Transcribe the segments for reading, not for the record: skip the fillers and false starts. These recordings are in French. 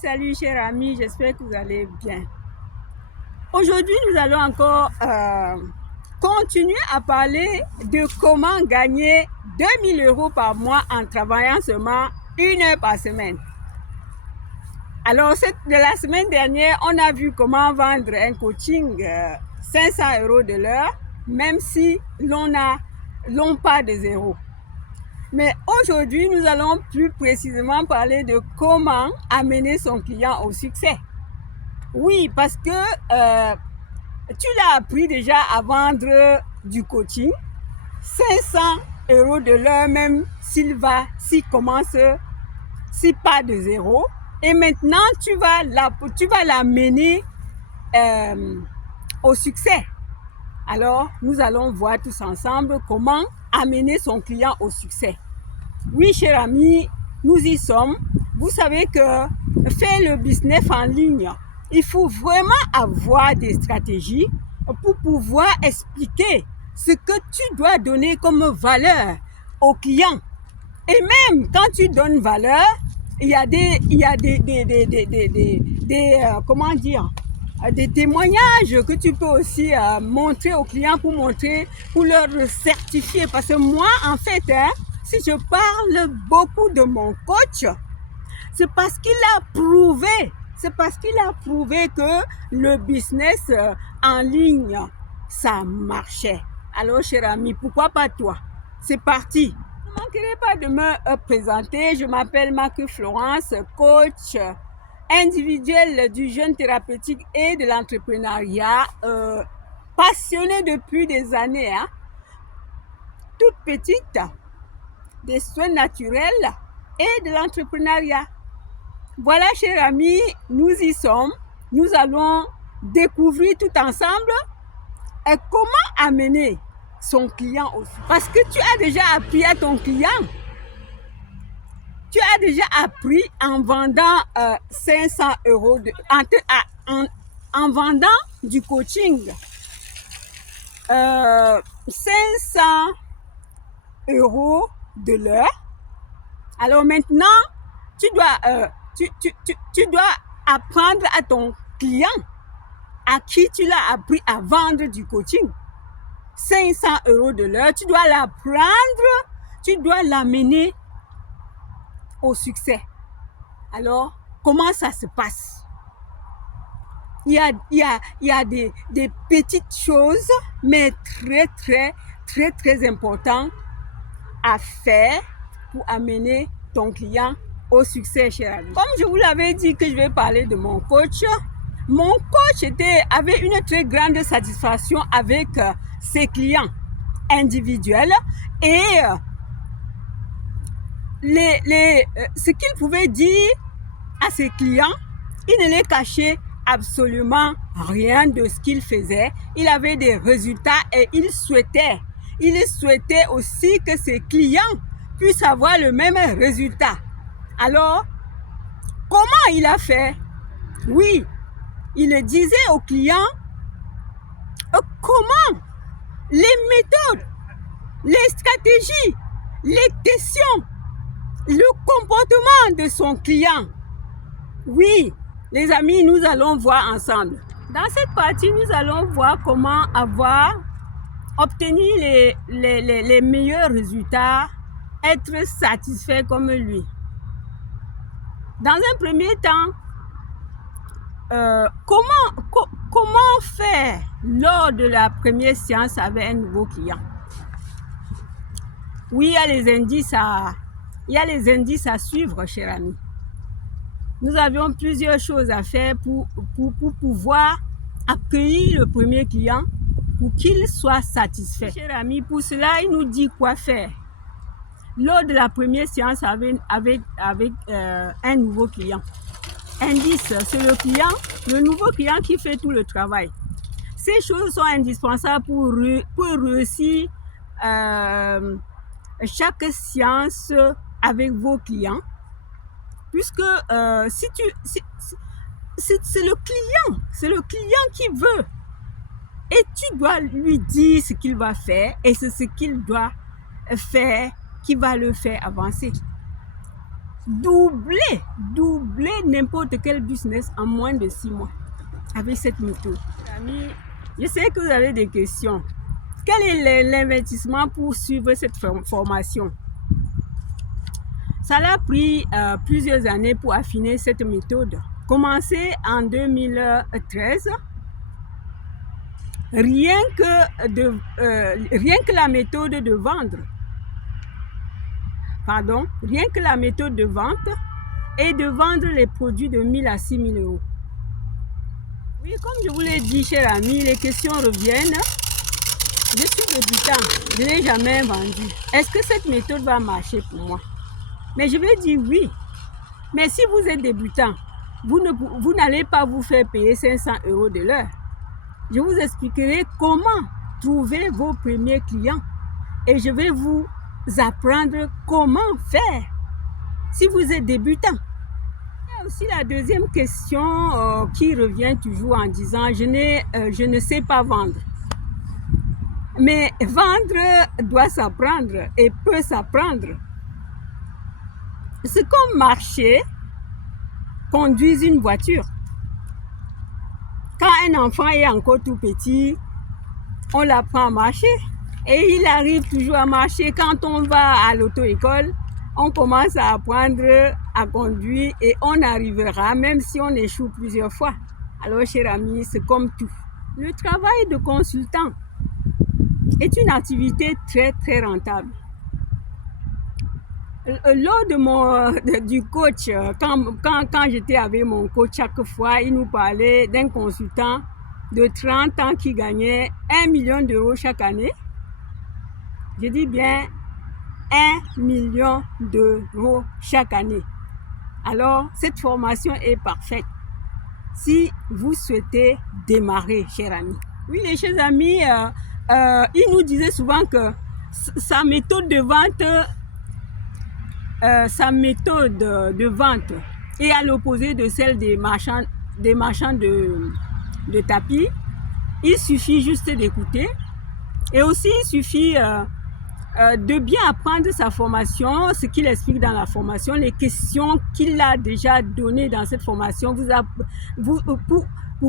Salut chers amis, j'espère que vous allez bien. Aujourd'hui, nous allons encore continuer à parler de comment gagner 2000 € par mois en travaillant seulement 1 heure par semaine. Alors, de la semaine dernière, on a vu comment vendre un coaching 500 € de l'heure, même si l'on part de zéro. Mais aujourd'hui, nous allons plus précisément parler de comment amener son client au succès. Oui, parce que tu l'as appris déjà à vendre du coaching, 500 € de l'heure même s'il commence, s'il part de zéro. Et maintenant, tu vas l'amener au succès. Alors, nous allons voir tous ensemble comment amener son client au succès. Oui, chers amis, nous y sommes. Vous savez que faire le business en ligne, il faut vraiment avoir des stratégies pour pouvoir expliquer ce que tu dois donner comme valeur aux clients. Et même quand tu donnes valeur, il y a des témoignages que tu peux aussi montrer aux clients pour leur certifier. Parce que moi, en fait, si je parle beaucoup de mon coach, c'est parce qu'il a prouvé que le business en ligne, ça marchait. Alors, cher ami, pourquoi pas toi? C'est parti. Ne manquerez pas de me présenter. Je m'appelle Marie-Florence, coach individuel du jeune thérapeutique et de l'entrepreneuriat, passionnée depuis des années, toute petite, des soins naturels et de l'entrepreneuriat. Voilà, chers amis, nous y sommes. Nous allons découvrir tout ensemble comment amener son client au succès. Parce que tu as déjà appris à ton client. Tu as déjà appris en vendant 500 € en vendant du coaching. 500 € de l'heure. Alors maintenant, tu dois apprendre à ton client à qui tu l'as appris à vendre du coaching. 500 € de l'heure, tu dois l'apprendre, tu dois l'amener au succès. Alors, comment ça se passe? Il y a des petites choses, mais très importantes à faire pour amener ton client au succès, cher ami. Comme je vous l'avais dit que je vais parler de mon coach avait une très grande satisfaction avec ses clients individuels et ce qu'il pouvait dire à ses clients, il ne les cachait absolument rien de ce qu'il faisait. Il avait des résultats et il souhaitait aussi que ses clients puissent avoir le même résultat. Alors, comment il a fait? Oui, il le disait aux clients comment les méthodes, les stratégies, les questions, le comportement de son client. Oui, les amis, nous allons voir ensemble. Dans cette partie, nous allons voir comment obtenir les meilleurs résultats, être satisfait comme lui. Dans un premier temps, comment faire lors de la première séance avec un nouveau client? Oui, il y a les indices à suivre, cher ami. Nous avions plusieurs choses à faire pour pouvoir accueillir le premier client, pour qu'il soit satisfait. Cher ami, pour cela, il nous dit quoi faire. Lors de la première séance avec un nouveau client. Indice, c'est le nouveau client qui fait tout le travail. Ces choses sont indispensables pour réussir chaque séance avec vos clients. Puisque c'est le client qui veut. Et tu dois lui dire ce qu'il va faire et c'est ce qu'il doit faire qui va le faire avancer. doubler n'importe quel business en moins de 6 mois avec cette méthode. Amis, je sais que vous avez des questions. Quel est l'investissement pour suivre cette formation? Ça a pris plusieurs années pour affiner cette méthode. Commencé en 2013, rien que la méthode de vendre, rien que la méthode de vente et de vendre les produits de 1000 à 6000 euros. Oui, comme je vous l'ai dit, chers amis, les questions reviennent. Je suis débutant, je n'ai jamais vendu. Est-ce que cette méthode va marcher pour moi? Mais je vais dire oui. Mais si vous êtes débutant, vous n'allez pas vous faire payer 500 euros de l'heure. Je vous expliquerai comment trouver vos premiers clients. Et je vais vous apprendre comment faire si vous êtes débutant. Il y a aussi la deuxième question qui revient toujours en disant je ne sais pas vendre. Mais vendre doit s'apprendre et peut s'apprendre. C'est comme marcher, conduire une voiture. Quand un enfant est encore tout petit, on l'apprend à marcher. Et il arrive toujours à marcher. Quand on va à l'auto-école, on commence à apprendre à conduire et on arrivera, même si on échoue plusieurs fois. Alors, chers amis, c'est comme tout. Le travail de consultant est une activité très, très rentable. Lors du coach, quand j'étais avec mon coach, chaque fois, il nous parlait d'un consultant de 30 ans qui gagnait 1 million d'euros chaque année. Je dis bien 1 million d'euros chaque année. Alors, cette formation est parfaite si vous souhaitez démarrer, chers amis. Oui, les chers amis, il nous disait souvent que sa méthode de vente est à l'opposé de celle des marchands de tapis. Il suffit juste d'écouter et aussi il suffit de bien apprendre sa formation, ce qu'il explique dans la formation, les questions qu'il a déjà données dans cette formation pour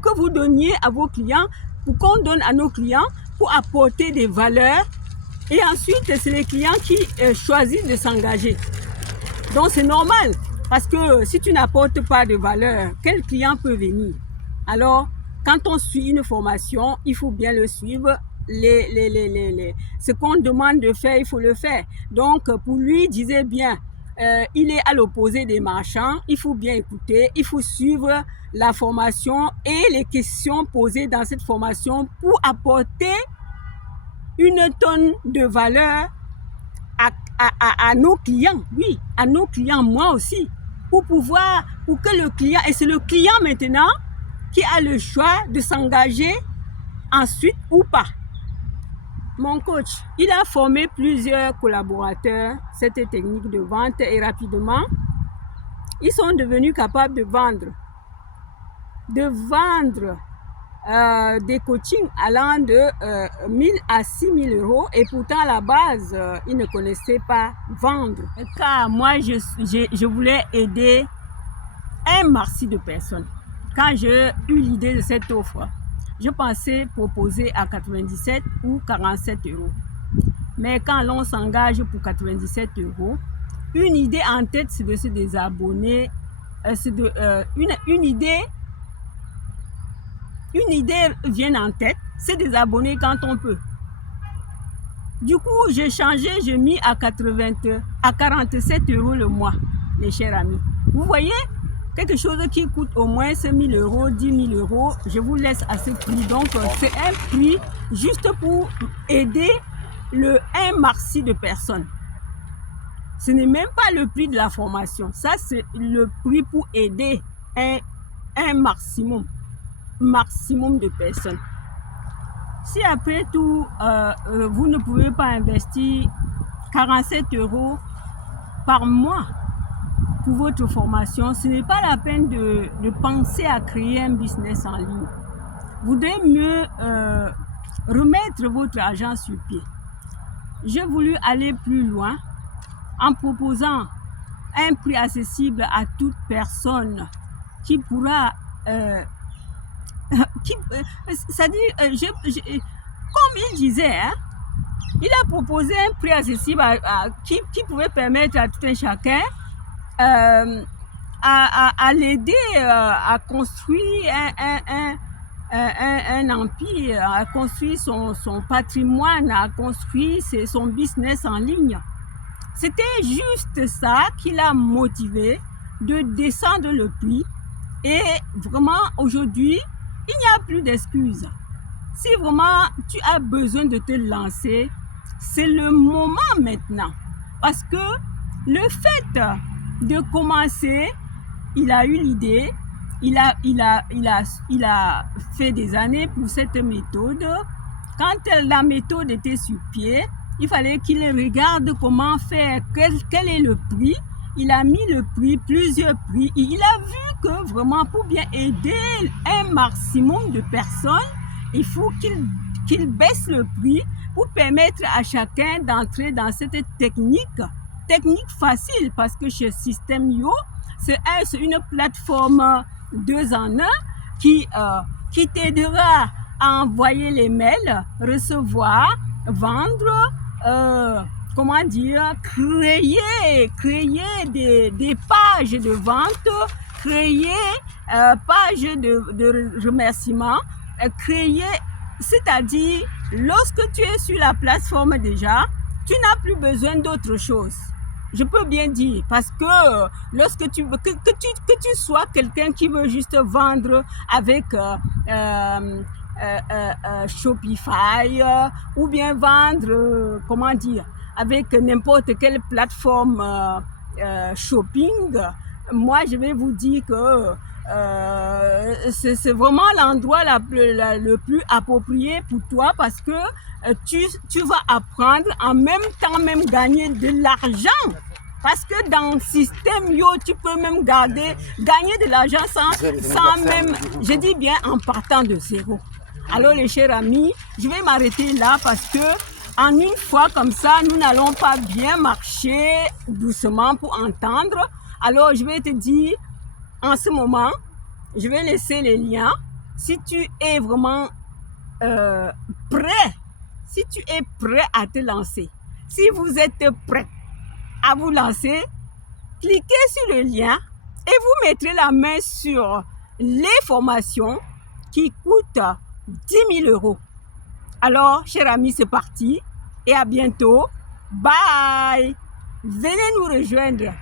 que vous donniez à vos clients, pour qu'on donne à nos clients pour apporter des valeurs. Et ensuite, c'est les clients qui choisissent de s'engager. Donc, c'est normal parce que si tu n'apportes pas de valeur, quel client peut venir? Alors, quand on suit une formation, il faut bien le suivre. Ce qu'on demande de faire, il faut le faire. Donc, pour lui, disait bien, il est à l'opposé des marchands. Il faut bien écouter, il faut suivre la formation et les questions posées dans cette formation pour apporter une tonne de valeur à nos clients, oui, à nos clients, moi aussi, pour que le client, et c'est le client maintenant qui a le choix de s'engager ensuite ou pas. Mon coach, il a formé plusieurs collaborateurs, cette technique de vente et rapidement, ils sont devenus capables de vendre des coachings allant de 1000 à 6000 euros et pourtant à la base, ils ne connaissaient pas vendre. Car moi, je voulais aider un maxi de personnes. Quand j'ai eu l'idée de cette offre, je pensais proposer à 97 ou 47 euros. Mais quand l'on s'engage pour 97 euros, une idée en tête, c'est de se désabonner. Une idée vient en tête, c'est désabonner quand on peut. Du coup, j'ai changé, j'ai mis à 47 euros le mois, les chers amis. Vous voyez, quelque chose qui coûte au moins 1000 euros, 10 000 euros, je vous laisse à ce prix. Donc, c'est un prix juste pour aider un maxi de personnes. Ce n'est même pas le prix de la formation. Ça, c'est le prix pour aider un maximum de personnes. Si après tout, vous ne pouvez pas investir 47 euros par mois pour votre formation, ce n'est pas la peine de penser à créer un business en ligne. Vous devez mieux remettre votre argent sur pied. J'ai voulu aller plus loin en proposant un prix accessible à toute personne qui pourra... c'est-à-dire, comme il disait, hein, il a proposé un prix accessible qui pouvait permettre à tout un chacun à l'aider à construire un empire, à construire son patrimoine, à construire son business en ligne. C'était juste ça qui l'a motivé de descendre le prix. Et vraiment, aujourd'hui, il n'y a plus d'excuses. Si vraiment tu as besoin de te lancer, c'est le moment maintenant. Parce que le fait de commencer, il a eu l'idée, il a fait des années pour cette méthode. Quand la méthode était sur pied, il fallait qu'il regarde comment faire, quel est le prix. Il a mis le prix, plusieurs prix. Il a vu que vraiment pour bien aider un maximum de personnes, il faut qu'il baisse le prix pour permettre à chacun d'entrer dans cette technique facile, parce que chez System.io, c'est une plateforme 2 en 1 qui t'aidera à envoyer les mails, recevoir, vendre, comment dire, créer des pages de vente, créer pages de remerciements, créer, c'est-à-dire, lorsque tu es sur la plateforme déjà, tu n'as plus besoin d'autre chose. Je peux bien dire, parce que lorsque tu veux que tu sois quelqu'un qui veut juste vendre avec Shopify, ou bien vendre, comment dire, avec n'importe quelle plateforme shopping, moi je vais vous dire que c'est vraiment l'endroit le plus approprié pour toi, parce que tu vas apprendre en même temps même gagner de l'argent. Parce que dans le System.io, tu peux même gagner de l'argent sans même, je dis bien, en partant de zéro. Alors les chers amis, je vais m'arrêter là parce que en une fois comme ça, nous n'allons pas bien marcher doucement pour entendre. Alors je vais te dire, en ce moment, je vais laisser les liens. Si tu es vraiment prêt, si tu es prêt à te lancer, si vous êtes prêt à vous lancer, cliquez sur le lien et vous mettrez la main sur les formations qui coûtent 10 000 euros. Alors, chers amis, c'est parti et à bientôt. Bye! Venez nous rejoindre.